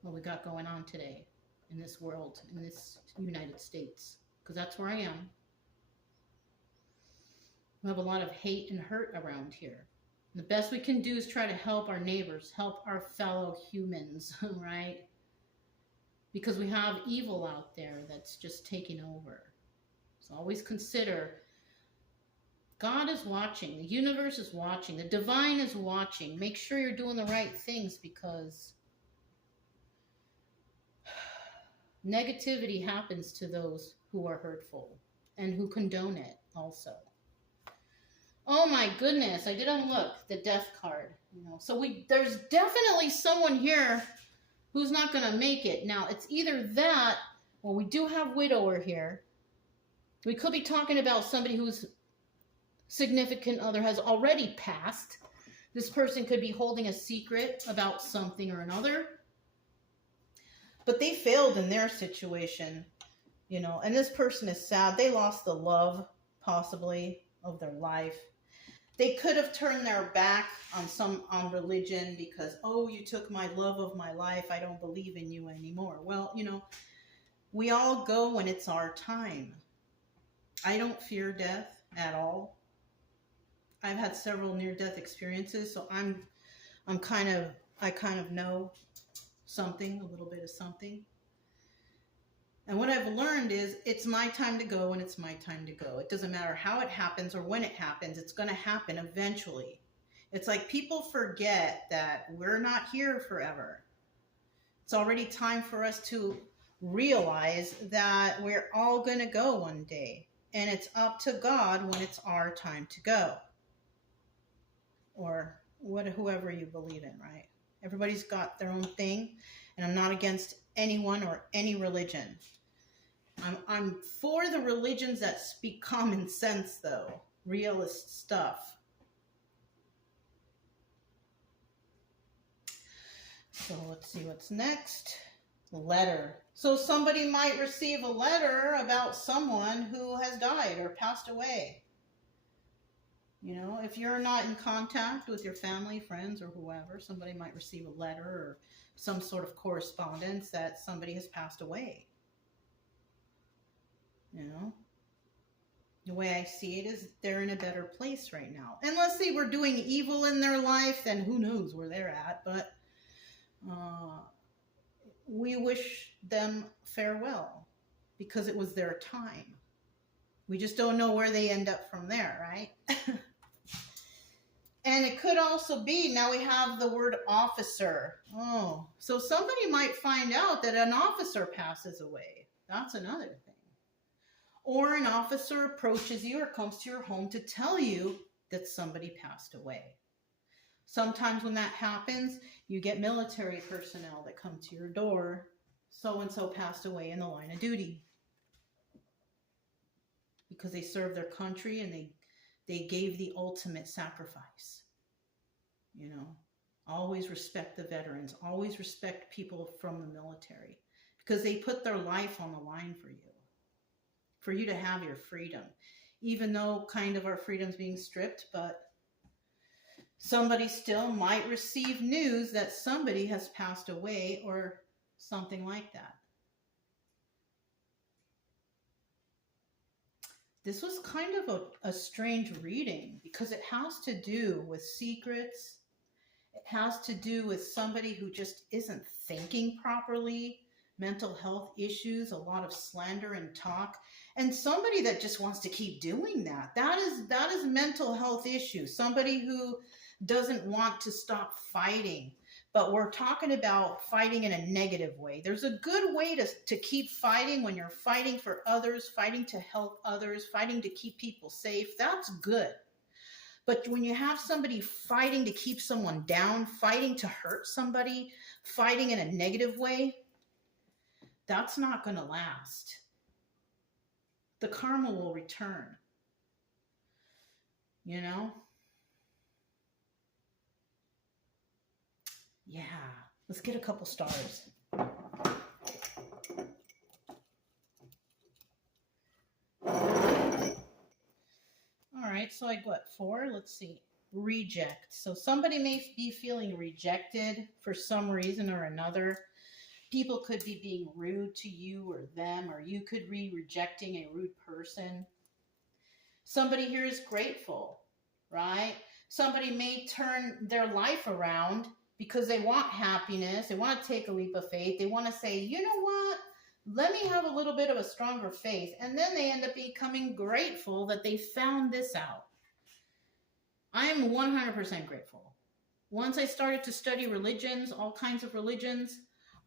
what we got going on today in this world, in this United States, because that's where I am. We have a lot of hate and hurt around here. And the best we can do is try to help our neighbors, help our fellow humans, right? Because we have evil out there that's just taking over. So always consider, God is watching, the universe is watching, the divine is watching. Make sure you're doing the right things, because negativity happens to those who are hurtful and who condone it also. Oh my goodness, I didn't look, the death card. So there's definitely someone here who's not going to make it. Now, it's either that, or we do have widower here. We could be talking about somebody whose significant other has already passed. This person could be holding a secret about something or another. But they failed in their situation. you know, and this person is sad. They lost the love, possibly, of their life. They could have turned their back on religion because, oh, you took my love of my life. I don't believe in you anymore. Well, you know, we all go when it's our time. I don't fear death at all. I've had several near-death experiences, so I kind of know something, a little bit of something. And what I've learned is it's my time to go and it's my time to go. It doesn't matter how it happens or when it happens, it's going to happen eventually. It's like people forget that we're not here forever. It's already time for us to realize that we're all going to go one day. And it's up to God when it's our time to go. Or whoever you believe in, right? Everybody's got their own thing. And I'm not against anyone or any religion. I'm for the religions that speak common sense, though. Realist stuff. So let's see what's next. Letter. So somebody might receive a letter about someone who has died or passed away. You know, if you're not in contact with your family, friends, or whoever, somebody might receive a letter or some sort of correspondence that somebody has passed away. You know, the way I see it is they're in a better place right now. Unless they were doing evil in their life, then who knows where they're at. But we wish them farewell because it was their time. We just don't know where they end up from there, right? And it could also be, now we have the word officer. Oh, so somebody might find out that an officer passes away. That's another thing. Or an officer approaches you or comes to your home to tell you that somebody passed away. Sometimes when that happens, you get military personnel that come to your door. So-and-so passed away in the line of duty. Because they served their country and they gave the ultimate sacrifice. You know, always respect the veterans. Always respect people from the military. Because they put their life on the line for you. For you to have your freedom. Even though kind of our freedom's being stripped, but somebody still might receive news that somebody has passed away or something like that. This was kind of a strange reading because it has to do with secrets. It has to do with somebody who just isn't thinking properly, mental health issues, a lot of slander and talk, and somebody that just wants to keep doing that. That is mental health issues. Somebody who doesn't want to stop fighting. But we're talking about fighting in a negative way. There's a good way to keep fighting when you're fighting for others, fighting to help others, fighting to keep people safe. That's good. But when you have somebody fighting to keep someone down, fighting to hurt somebody, fighting in a negative way, that's not going to last. The karma will return. You know? Yeah, let's get a couple stars. All right, so I got 4. Let's see. Reject. So somebody may be feeling rejected for some reason or another. People could be being rude to you or them, or you could be rejecting a rude person. Somebody here is grateful, right? Somebody may turn their life around because they want happiness. They want to take a leap of faith. They want to say, you know what? Let me have a little bit of a stronger faith. And then they end up becoming grateful that they found this out. I am 100% grateful. Once I started to study religions, all kinds of religions,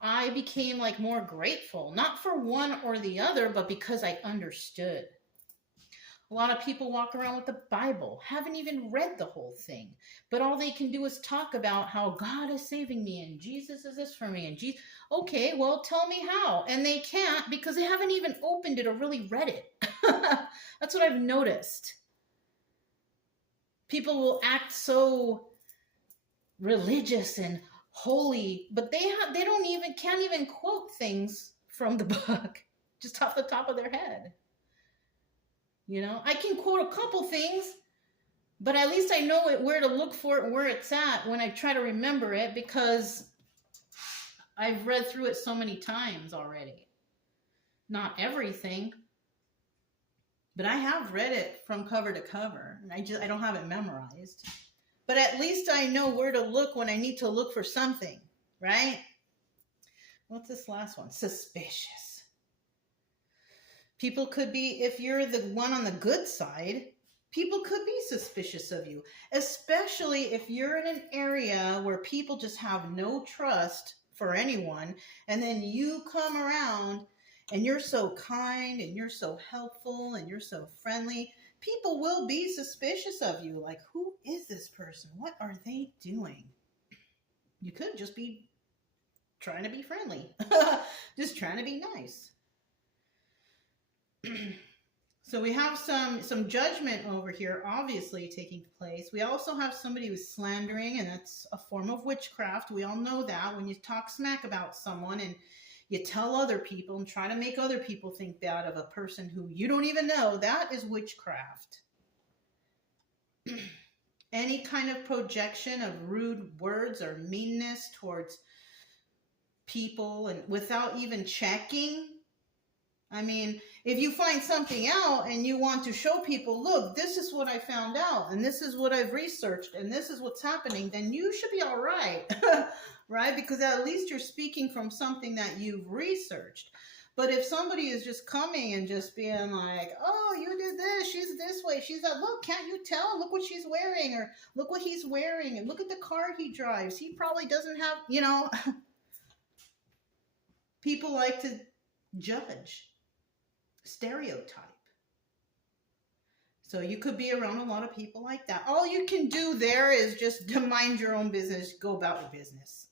I became like more grateful. Not for one or the other, but because I understood. A lot of people walk around with the Bible, haven't even read the whole thing, but all they can do is talk about how God is saving me and Jesus is this for me and Jesus. Okay, well, tell me how. And they can't because they haven't even opened it or really read it. That's what I've noticed. People will act so religious and holy, but they can't even quote things from the book. just off the top of their head. You know, I can quote a couple things, but at least I know where to look for it and where it's at when I try to remember it, because I've read through it so many times already. Not everything, but I have read it from cover to cover, and I don't have it memorized. But at least I know where to look when I need to look for something, right? What's this last one? Suspicious. People could be, if you're the one on the good side, people could be suspicious of you, especially if you're in an area where people just have no trust for anyone, and then you come around and you're so kind and you're so helpful and you're so friendly. People will be suspicious of you. Like, who is this person? What are they doing? You could just be trying to be friendly, just trying to be nice. So we have some judgment over here, obviously taking place. We also have somebody who's slandering, and that's a form of witchcraft. We all know that when you talk smack about someone and you tell other people and try to make other people think bad of a person who you don't even know, that is witchcraft. Any kind of projection of rude words or meanness towards people and without even checking. I mean, if you find something out and you want to show people, look, this is what I found out, and this is what I've researched, and this is what's happening, then you should be all right, right? Because at least you're speaking from something that you've researched. But if somebody is just coming and just being like, oh, you did this, she's this way, she's that, look, can't you tell? Look what she's wearing, or look what he's wearing, and look at the car he drives. He probably doesn't have, you know, people like to judge. Stereotype. So you could be around a lot of people like that. All you can do there is just to mind your own business, go about your business.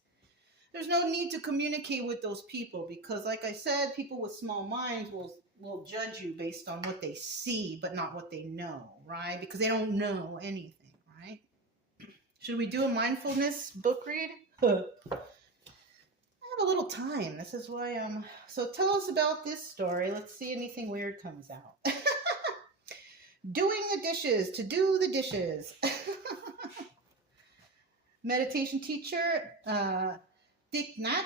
There's no need to communicate with those people because, like I said, people with small minds will judge you based on what they see, but not what they know, right? Because they don't know anything, right? Should we do a mindfulness book read? A little time. This is why so tell us about this story. Let's see anything weird comes out. Doing the dishes, to do the dishes. Meditation teacher Thich Nhat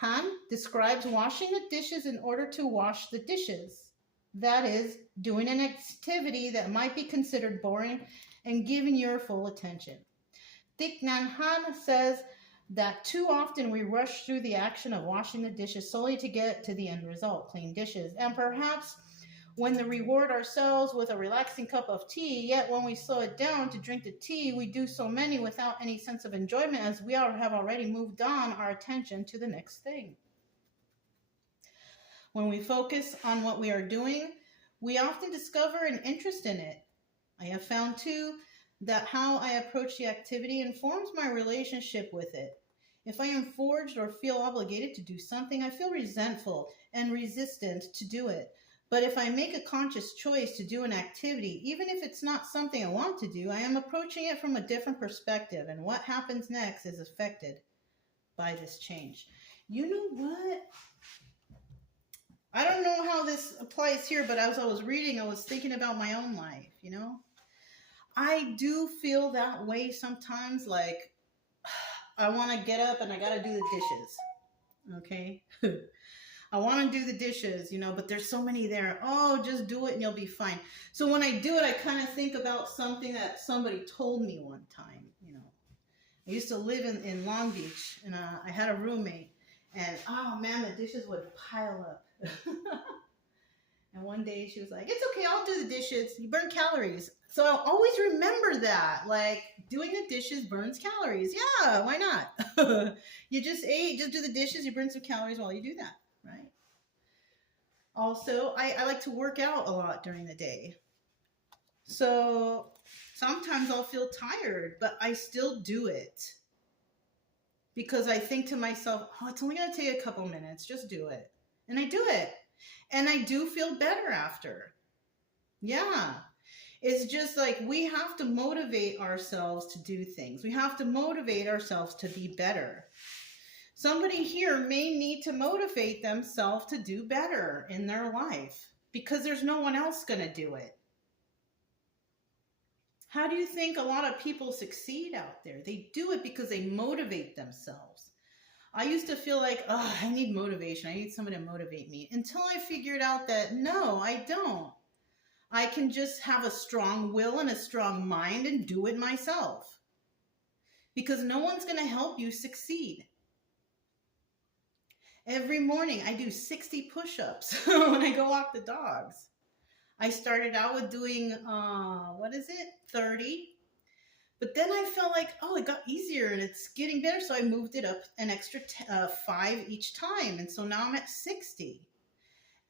Hanh describes washing the dishes in order to wash the dishes. That is, doing an activity that might be considered boring and giving your full attention. Thich Nhat Hanh says that too often we rush through the action of washing the dishes solely to get to the end result, clean dishes. And perhaps when we reward ourselves with a relaxing cup of tea, yet when we slow it down to drink the tea, we do so many without any sense of enjoyment as we have already moved on our attention to the next thing. When we focus on what we are doing, we often discover an interest in it. I have found too that how I approach the activity informs my relationship with it. If I am forged or feel obligated to do something, I feel resentful and resistant to do it. But if I make a conscious choice to do an activity, even if it's not something I want to do, I am approaching it from a different perspective, and what happens next is affected by this change. You know what? I don't know how this applies here, but as I was reading, I was thinking about my own life, you know? I do feel that way sometimes, like I want to get up and I got to do the dishes, okay? I want to do the dishes, you know, but there's so many there. Oh, just do it and you'll be fine. So when I do it, I kind of think about something that somebody told me one time, you know. I used to live in Long Beach, and I had a roommate, and oh man, the dishes would pile up. And one day she was like, it's okay, I'll do the dishes. You burn calories. So I'll always remember that. Like, doing the dishes burns calories. Yeah, why not? You just ate, just do the dishes, you burn some calories while you do that, right? Also, I like to work out a lot during the day. So sometimes I'll feel tired, but I still do it. Because I think to myself, oh, it's only going to take a couple minutes. Just do it. And I do it. And I do feel better after. Yeah. It's just like we have to motivate ourselves to do things. We have to motivate ourselves to be better. Somebody here may need to motivate themselves to do better in their life because there's no one else going to do it. How do you think a lot of people succeed out there? They do it because they motivate themselves. I used to feel like, oh, I need motivation. I need someone to motivate me, until I figured out that no, I don't. I can just have a strong will and a strong mind and do it myself, because no one's going to help you succeed. Every morning I do 60 push-ups when I go walk the dogs. I started out with doing, 30. But then I felt like, oh, it got easier and it's getting better. So I moved it up an extra 5 each time. And so now I'm at 60.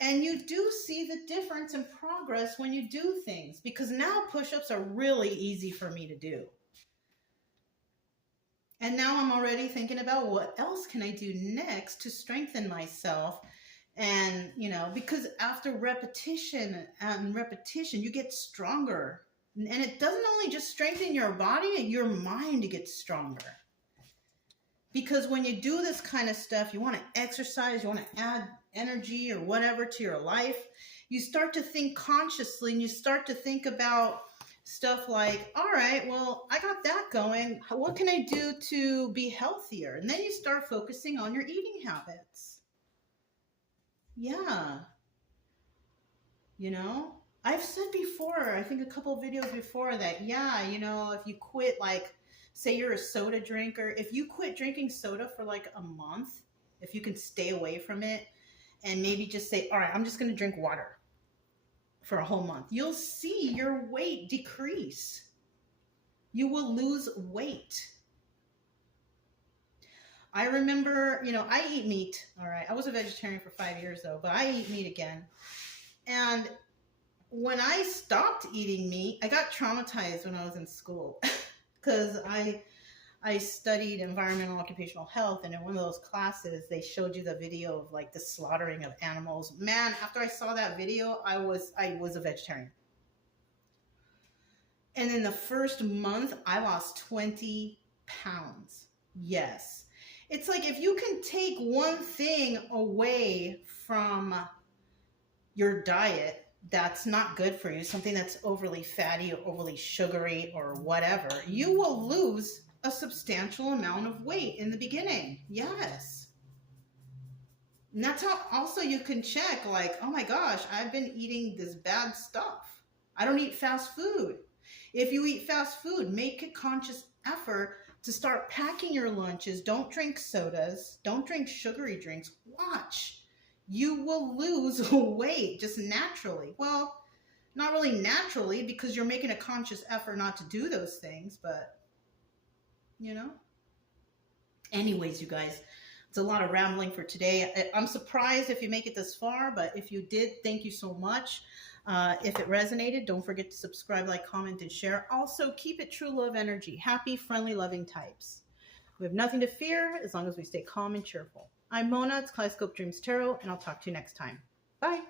And you do see the difference in progress when you do things, because now push-ups are really easy for me to do. And now I'm already thinking about what else can I do next to strengthen myself. And, because after repetition and repetition, you get stronger. And it doesn't only just strengthen your body, and your mind gets stronger. Because when you do this kind of stuff, you want to exercise, you want to add energy or whatever to your life, you start to think consciously, and you start to think about stuff like, all right, well, I got that going. What can I do to be healthier? And then you start focusing on your eating habits. Yeah. I've said before, I think a couple of videos before that, if you quit, like, say you're a soda drinker, if you quit drinking soda for like a month, if you can stay away from it and maybe just say, all right, I'm just going to drink water for a whole month, you'll see your weight decrease. You will lose weight. I remember, I eat meat. All right. I was a vegetarian for 5 years though, but I eat meat again. And when I stopped eating meat, I got traumatized when I was in school because I studied environmental occupational health, and in one of those classes, they showed you the video of like the slaughtering of animals. Man, after I saw that video, I was a vegetarian. And in the first month, I lost 20 pounds. Yes. It's like if you can take one thing away from your diet that's not good for you, something that's overly fatty or overly sugary or whatever, you will lose a substantial amount of weight in the beginning. Yes. And that's how also you can check, like, oh my gosh, I've been eating this bad stuff. I don't eat fast food. If you eat fast food, make a conscious effort to start packing your lunches. Don't drink sodas. Don't drink sugary drinks. Watch. You will lose weight just naturally. Well, not really naturally, because you're making a conscious effort not to do those things, but, Anyways, you guys, it's a lot of rambling for today. I'm surprised if you make it this far, but if you did, thank you so much. If it resonated, don't forget to subscribe, like, comment, and share. Also, keep it true love energy. Happy, friendly, loving types. We have nothing to fear as long as we stay calm and cheerful. I'm Mona. It's Kaleidoscope Dreams Tarot, and I'll talk to you next time. Bye.